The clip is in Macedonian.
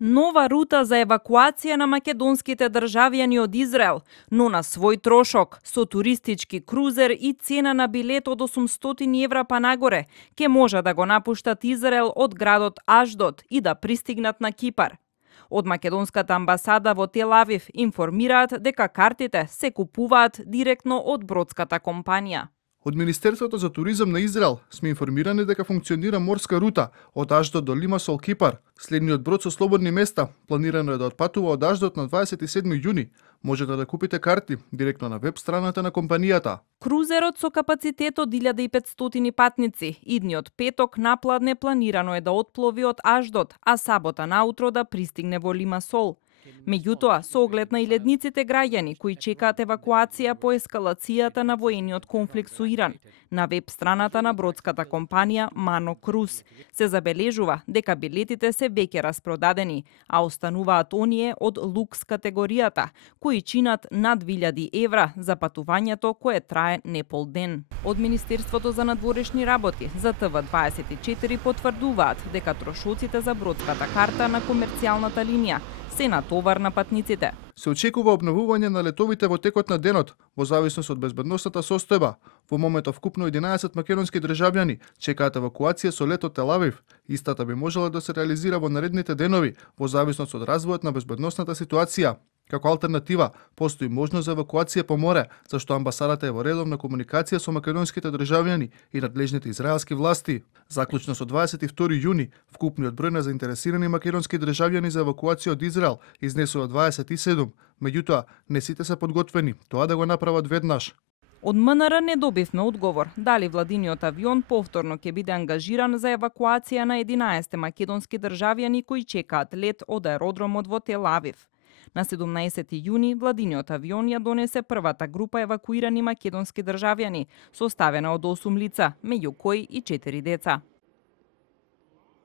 Нова рута за евакуација на македонските државјани од Израел, но на свој трошок, со туристички крузер и цена на билет од 800 евра па нагоре, ке може да го напуштат Израел од градот Аждот и да пристигнат на Кипар. Од македонската амбасада во Тел Авив информираат дека картите се купуваат директно од бродската компанија. Од Министерството за туризам на Израел сме информирани дека функционира морска рута од Аждот до Лимасол, Кипар. Следниот брод со слободни места планирано е да отпатува од Аждот на 27 јуни. Можете да купите карти директно на веб страната на компанијата. Крузерот со капацитет од 1500 патници идниот петок напладне планирано е да отплови од Аждот, а сабота наутро да пристигне во Лимасол. Меѓутоа, со оглед на иледниците граѓани кои чекаат евакуација по ескалацијата на воениот конфликт со Иран, на веб страната на бродската компанија Мано Круз се забележува дека билетите се веќе распродадени, а остануваат оние од лукс категоријата, кои чинат над 1000 евра за патувањето кое трае непол ден. Од Министерството за надворешни работи за ТВ24 потврдуваат дека трошоците за бродската карта на комерцијалната линија се натовар на патниците. Се очекува обновување на летовите во текот на денот, во зависност од безбедносната состојба. Во моментов вкупно 11 македонски државјани чекаат евакуација со лет од Тел Авив. Истата би можела да се реализира во наредните денови, во зависност од развојот на безбедносната ситуација. Како алтернатива, постои можност за евакуација по море, зашто амбасадата е во редовна комуникација со македонските државјани и надлежните израелски власти. Заклучно со 22 јуни, вкупниот број на заинтересирани македонски државјани за евакуација од Израел изнесува 27, меѓутоа не сите се подготвени тоа да го направат веднаш. Од МНР не добивме одговор дали владиниот авион повторно ќе биде ангажиран за евакуација на 11 македонски државјани кои чекаат лет од аеродромот во Тел Авив. На 17 јуни владиниот авион ја донесе првата група евакуирани македонски државјани, составена од 8 лица, меѓу кои и 4 деца.